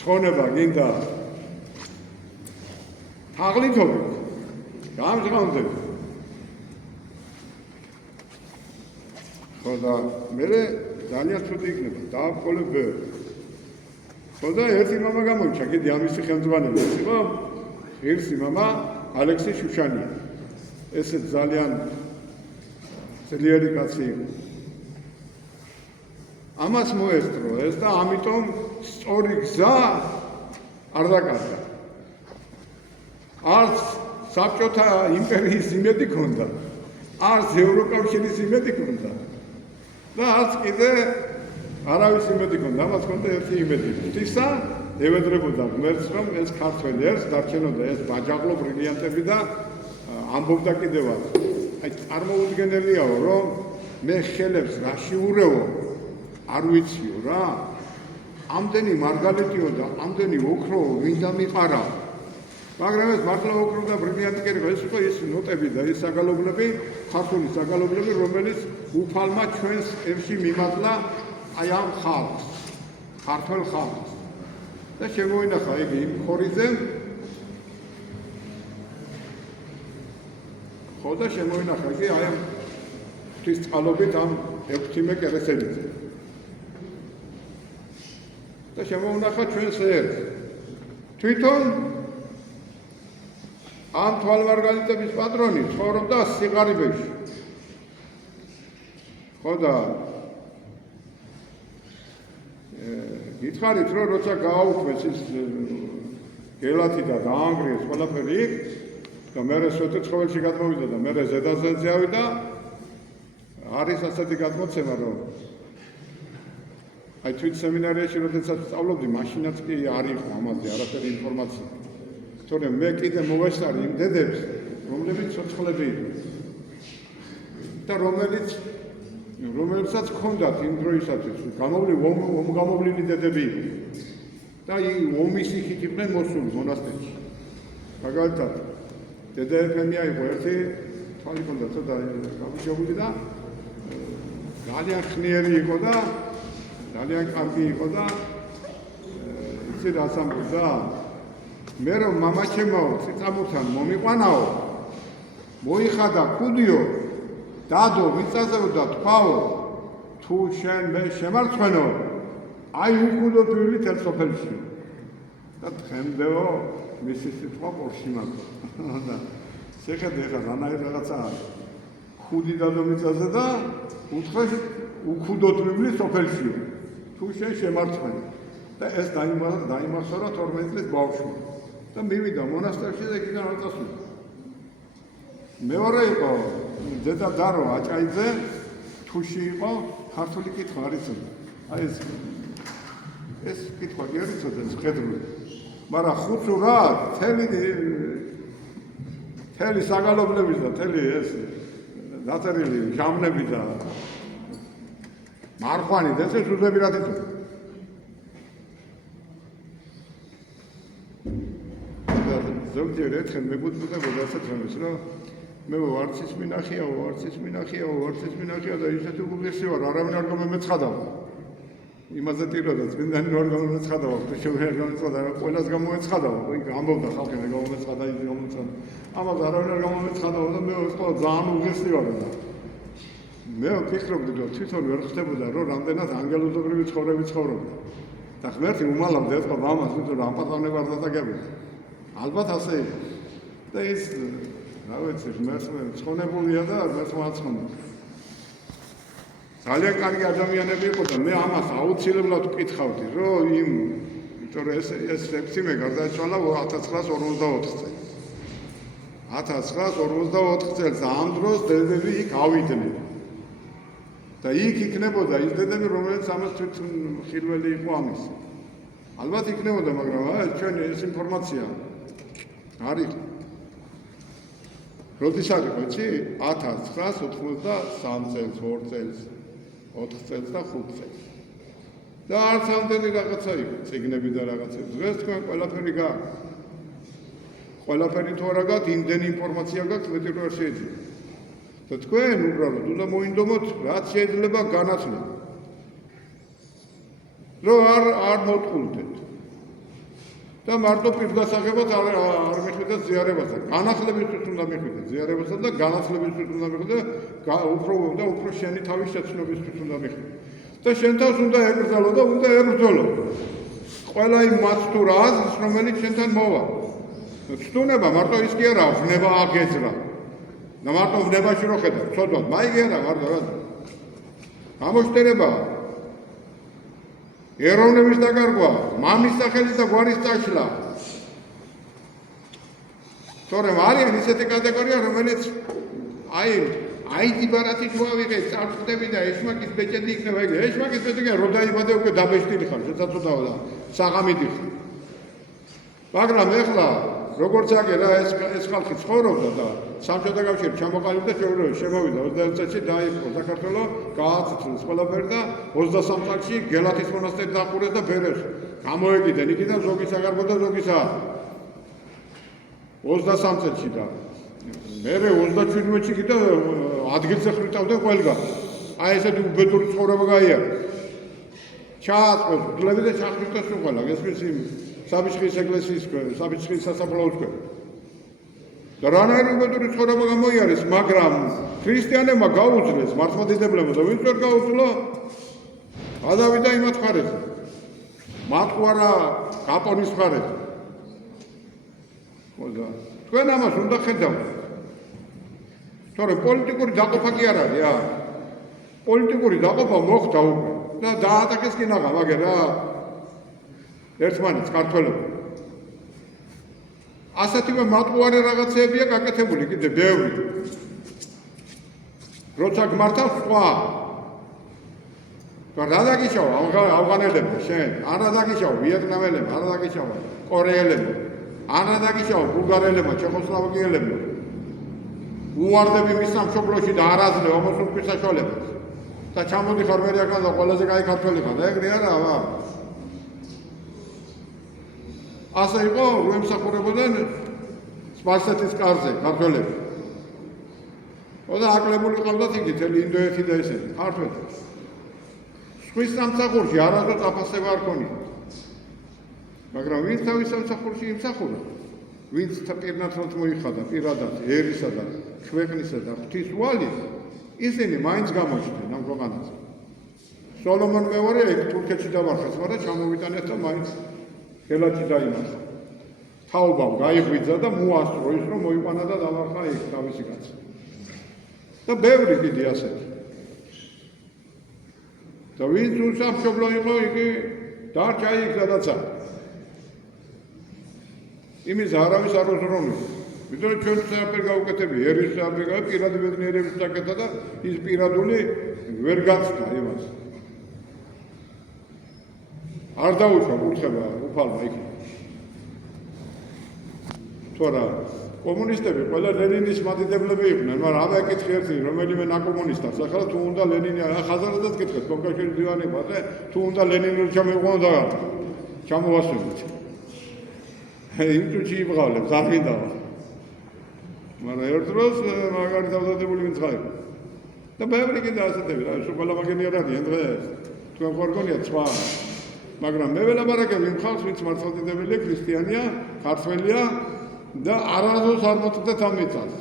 ცხონება გინდა თაღლითობით გამჟღავნდები. ხო და მე ძალიან ცუდი იქნება, დაავკოლებ ბევრი. ხო და ერთი მამა გამოიჩა, კიდე ამისი ხელმძღვანელი იყო ღირსი მამა ალექსი შუშანია. ესეც ძალიან ძლიერი კაცი იყო. ამას მოესწრო ეს და ამიტომ სწორი გზა არ დაკარგა. არც საბჭოთა იმპერიის იმედი ქონდა, არც ევროკავშირის იმედი ქონდა და არც კიდე არავის იმედი ქონდა. ამას ქონდა ერთი იმედი. ღვთისა ევედრებოდა ღმერთს, რომ ეს ქართველი ერთს დარჩენოდა ეს ბაჯაღლო ბრილიანტები და ამბობდა კიდევაც. აი წარმოუდგენელიაო, რომ მე ხელებს რაში ურევო არ ვიციო რა. ამდენი მარგალიტიო და ამდენი ოქრო მინდა მიყარა. მაგრამ ეს მართლა ოქრო და ბრილიანტი კი იყო, ეს იყო ის ნოტები და ის საგალობლები, ქართული საგალობლები, რომელიც უფალმა ჩვენს ერში მიმატლა აი ამ ხალხს, ქართველ ხალხს. და შემოინახა იგი იმ ხორიზე. ხო და შემოინახა იგი აი ამ ღვთისწყალობით ამ ექვთიმე კერესელიძე. და შემოუნახა ჩვენს ერთს. თვითონ ამ თვალმარგალიტების პატრონი ცხოვრობდა სიღარიბეში. ხო და გითხარით, რომ როცა გააუქმეს ის გელათი და დაანგრიეს ყველაფერი იქ და მე სვეტი ცხოველში გადმოვიდა და მე ზედაზე წავიდა, არის ასეთი გადმოცემა, რომ აი თვით სემინარიაში როდესაც სწავლობდი, მაშინაც კი არ იყო ამაზე არაფერი ინფორმაცია. თორემ მე კიდე მოვესწარი იმ დედებს, რომლებიც ცოცხლები იყვნენ და რომელსაც ჰქონდათ იმ დროისათვის ომგამოვლინი დედები იყვნენ და ომის იქით იყვნენ მოსული მონასტერში. მაგალითად, დედა ეფემია იყო ერთი, თვალი ჰქონდა ცოტა გაბიჯებული და ძალიან ხნიერი იყო და ძალიან კარგი იყო და იცი რაც ამბობდა, მე რომ მამაჩემაო წიწამურთან მომიყვანაო, მოიხადა ქუდიო, დადო მიწაზეო და თქვაო, თუ შენ მე შემარცხვენო, აი უქუდო თვლით ერთ სოფელში. და თხემდეო მისი სიტყვა ყურში მაქვს. და შეხედე ხა რანაირ რაღაცა ხუდი დადო მიწაზე და უთხრეს უქუდო თვლით სოფელში. თუ შენ შემარცხვენო. და ეს დაიმახსოვრა 12 წლის ბავშვი. და მივიდა მონასტერში და იქიდან არ წასულა. მეორე იყო დედა დარო აჭაიძე, თუში იყო, ქართული კითხვა არ იცოდა. აი ეს კითხვა კი არ იცოდა, ხედრული. მაგრამ ხუცურად თელი საგალობლების და თელი ეს დაწერილი ჟამნები და მარხვანი და ესე სულები რა იცოდა. ზოგჯერ ერთხელ მეგოწმდებოდა ასეთ რამეს, რომ მე ვარცის მინახიაო და ისეთი უგულესი ვარ, არავინ არ გამომეცხადავა. იმაზე ტიროდა, წმინდანი არ გამომეცხადავა, ღვთისმშობელი არ გამომეცხადავა, ყველას გამომეცხადავა, ამბობდა ხალხი მე გამომეცხადა, ის გამომეცხადა. ამაზე არავინ არ გამომეცხადავა და მე ვთქვა ძალიან უგულესი ვარ და მე ვფიქრობდი, რომ თვითონ ვერ ხდებოდა, რომ რამდენად ანგელოზობრივი ცხოვრები ცხოვრობდა. და ღმერთი უმალავდა ეთქვა მამას, თვითონ ამ პატანება არ დადაგებოდა. ალბათ ასე იყო. და ის რა ვიცი, ღმერთს ცხონებულია და ღმერთს მაცხონდა. ძალიან კარგი ადამიანები იყო და მე ამას აუცილებლად ვკითხავდი, რომ იმიტომ რომ ეს ექვთიმე გარდაიცვალა 1944 წელს. 1944 წელს ამ დროს დედები იქ ავიდნენ. და იქ იქნებოდა ის დედები, რომელიც ამას თვითონ ხილველი იყო ამის. ალბათ იქნებოდა, მაგრამ ჩვენ ეს ინფორმაცია არ იყო. როდესაც იყო, იცი, 1983 წელს, 2 წელს, 4 წელს და 5 წელს. და არც ამდენი რაღაცა იყო, წიგნები და რაღაცები. დღეს თქვენ ყველაფერი გააქვთ. ყველაფერი თუ არა გაქვთ, იმდენი ინფორმაცია გაქვთ, მეტი რო არ შეიძლება. და თქვენ უბრალოდ უნდა მოინდომოთ, რაც შეიძლება განათლება. რომ არ მოტყულდეთ. და მარტო პირდასაღებად არ მიხვიდა ზიარებასა. განახლებისთვის უნდა მიხვიდა ზიარებასა და განახლებისთვის უნდა მიხვიდა უფრო შენი თავის შეცნობისთვის უნდა მიხვიდა. და შენ თავს უნდა ეკრძალო და უნდა ებრძოლო. ყველა იმ მაც თუ რა აზრს, რომელიც შენთან მოვა. ცდუნება მარტო ის კი არა, ვნება აგეძრა. და მარტო ვნებაში რო ხედავ, ცოდვად, მაიგე არა მარტო რა. ამოშტერება. ეროვნების დაკარგვა, მამის სახელის და გვარის წაშლა. თორემ არიან ისეთი კატეგორია, რომელიც აიტიბარათი შუავიღე, წარწყდები და ეშმაკის ბეჭედი იქნება ეგრე. ეშმაკის ბეჭედი რო დაიბადე უკვე დაბეჭდილი ხარ, შეცადოდაო და საღამით ხარ. მაგრამ ეხლა როგორც აგე რა ეს ხალხი ცხოვრობდა და სამშობლო კავშირი ჩამოყალიბდა შემოვიდა 21 წელს დაიპყრო საქართველო, გააცოცხლეს ყველაფერი და 23 წელს გელათის მონასტერი დახურეს და ბერებს გამოეკიდენ იქიდან ზოგი საგარბო და ზოგი სა 23 წელს და მე 37-ში კიდე ადგილზე ხრიტავდნენ ყველგან. აი ესეთი უბედური ცხოვრება გაიარა. ჩააწყვეს გლები და ჩახვრიტეს უყალა გესმის იმ საბიჭხის ეკლესიის საბიჭხის სასაფლაოს ქვე. და რანაირი უბედური ცხოვრება გამოიარეს, მაგრამ ქრისტიანებმა გაუძლეს მართლმადიდებლებმა და ვინც ვერ გაუძლო, გადავიდა იმათ მხარეზე. მათ ყარა კაპონის მხარეზე. ხოდა თქვენ ამას უნდა ხედავთ. თორემ პოლიტიკური დაყოფა კი არ არის, რა. პოლიტიკური დაყოფა მოხდა უკვე და დაატაკეს კი ნაღა, მაგრამ რა ერთმანეთს ქართველები. ასეთივე მატყუარი რაღაცეებია გაკეთებული კიდე ბევრი. როცა გმართავს სხვა. რა დაგიშავა ავღანელებმა შენ, არა დაგიშავა ვიეტნამელებმა, არა დაგიშავა კორეელებმა, არა დაგიშავა ბულგარელებმა, ჩეხოსლოვაკიელებმა. უვარდები მის სამშობლოში და არაძლევ ამოსულთვის საშუალებას. და ჩამოდიხარ მე აქ და ყველაზე კაი ქართველი ხარ და ეგრე არა. ასე იყო, რომ ემსახურებოდნენ სპარსეთის კარზე ქართველები. და აკლებული ყავდათ იგი თელი ინდოეთი და ესენი, ქართველი. სხვის სამსახურში არასდროს აფასება არ ქონია. მაგრამ ვინც თავის სამსახურში იმსახურა, ვინც პირნათლად მოიხადა პირადად ერისა და ქვეყნისა და ღვთის ვალი, ისინი მაინც გამოჩნდნენ ამ ქვეყანაზე. სოლომონ მეორე ეგ თურქეთში დავარხეს, მაგრამ ჩამოვიტანეთ და მაინც გელათში დაიმარხა. თაობამ გაიღვიძა და მოასწრო ის, რომ მოიყვანა და დავარხა იქ თავისი კაცი. და ბევრი კიდე ასეთი. და ვინც უსამშობლო იყო, იგი დარჩა იქ სადაცა. იმის არავის არ უზრუნველყოფს. ვიდრე ჩვენ საერთოდ გავუკეთები, ერის საერთოდ პირადი ბედნიერების საკითხა და ის პირადული ვერ გაცდა იმას. არ დაუშვა კურთხება უფალმა იქ. თორა კომუნისტები ყველა ლენინის მადიდებლები იყვნენ, მაგრამ აბა ეკითხე ერთი რომელიმე ნაკომუნისტს, ახლა თუ უნდა ლენინი ხაზარადაც კითხეთ, კომკავშირის დივანი ბაზე, თუ უნდა ლენინი ჩამოიყვანო და ჩამოვასვენოთ. იმ წუთში იმღავლებს, არ გინდავა. მაგრამ ერთ დროს მაგარი დავდადებული ვინც ხარ. და ბევრი კიდე ასეთები, რა, ყველა მაგენი არ არის დღეს. თქვენ ხარ გონიათ სხვა. მაგრამ მე ველაპარაკებ იმ ხალხს, ვინც მართლმადიდებელია, ქრისტიანია, ქართველია და არასდროს არ მოწმდეთ ამ მიწას.